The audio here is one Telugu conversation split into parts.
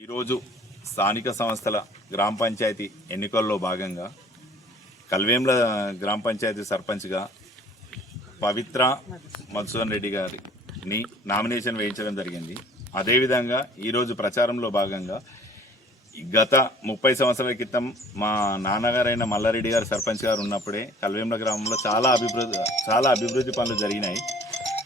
ఈరోజు స్థానిక సంస్థల గ్రామ పంచాయతీ ఎన్నికల్లో భాగంగా కల్వేంల గ్రామ పంచాయతీ సర్పంచ్గా పవిత్ర మధుసూదన్ రెడ్డి గారిని నామినేషన్ వేయించడం జరిగింది. అదేవిధంగా ఈరోజు ప్రచారంలో భాగంగా గత ముప్పై సంవత్సరాల క్రితం మా నాన్నగారైన మల్లారెడ్డి గారు సర్పంచ్ గారు ఉన్నప్పుడే కల్వేంల గ్రామంలో చాలా అభివృద్ధి చాలా అభివృద్ధి పనులు జరిగినాయి.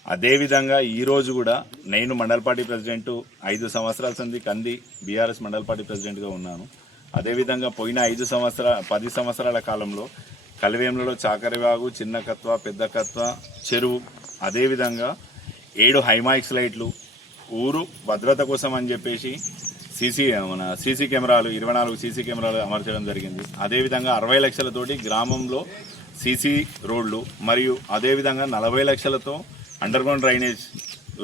అదేవిధంగా ఈరోజు కూడా నేను మండల్ పార్టీ ప్రెసిడెంట్ ఐదు సంవత్సరాల సంది కంది బీఆర్ఎస్ మండల్ పార్టీ ప్రెసిడెంట్గా ఉన్నాను. అదేవిధంగా పోయిన ఐదు సంవత్సరాల పది సంవత్సరాల కాలంలో కలివేములలో చాకరివాగు చిన్నకత్వ పెద్దకత్వ చెరువు అదేవిధంగా ఏడు హైమాక్స్ లైట్లు ఊరు భద్రత కోసం అని చెప్పేసి సీసీ మన సీసీ కెమెరాలు ఇరవై నాలుగు సీసీ కెమెరాలు అమర్చడం జరిగింది. అదేవిధంగా అరవై లక్షలతోటి గ్రామంలో సీసీ రోడ్లు మరియు అదేవిధంగా నలభై లక్షలతో అండర్గ్రౌండ్ డ్రైనేజ్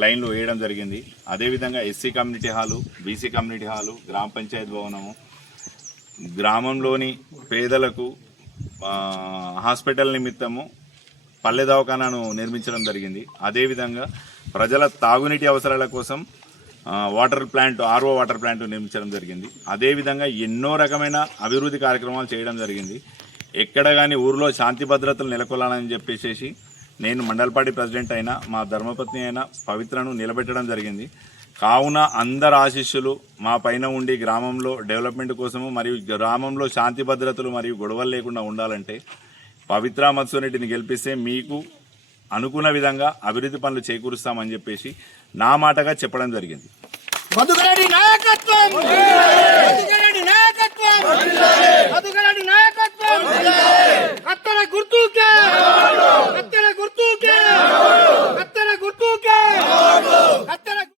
లైన్లు వేయడం జరిగింది. అదేవిధంగా SC community hall BC community hall గ్రామ పంచాయతీ భవనము గ్రామంలోని పేదలకు హాస్పిటల్ నిమిత్తము పల్లె దవాఖానాను నిర్మించడం జరిగింది. అదేవిధంగా ప్రజల తాగునీటి అవసరాల కోసం water plant RO water plant నిర్మించడం జరిగింది. అదేవిధంగా ఎన్నో రకమైన అభివృద్ధి కార్యక్రమాలు చేయడం జరిగింది. ఎక్కడ కానీ ఊరిలో శాంతి భద్రతలు నెలకొల్లాలని చెప్పేసి నేను మండలపాటి ప్రెసిడెంట్ అయినా మా ధర్మపత్ని అయిన పవిత్రను నిలబెట్టడం జరిగింది. కావున అందరి ఆశీస్సులు మా పైన ఉండి గ్రామంలో డెవలప్మెంట్ కోసము మరియు గ్రామంలో శాంతి భద్రతలు మరియు గొడవలు లేకుండా ఉండాలంటే పవిత్ర మత్స్యరెడ్డిని గెలిపిస్తే మీకు అనుకున్న విధంగా అభివృద్ధి పనులు చేకూరుస్తామని చెప్పేసి నా మాటగా చెప్పడం జరిగింది.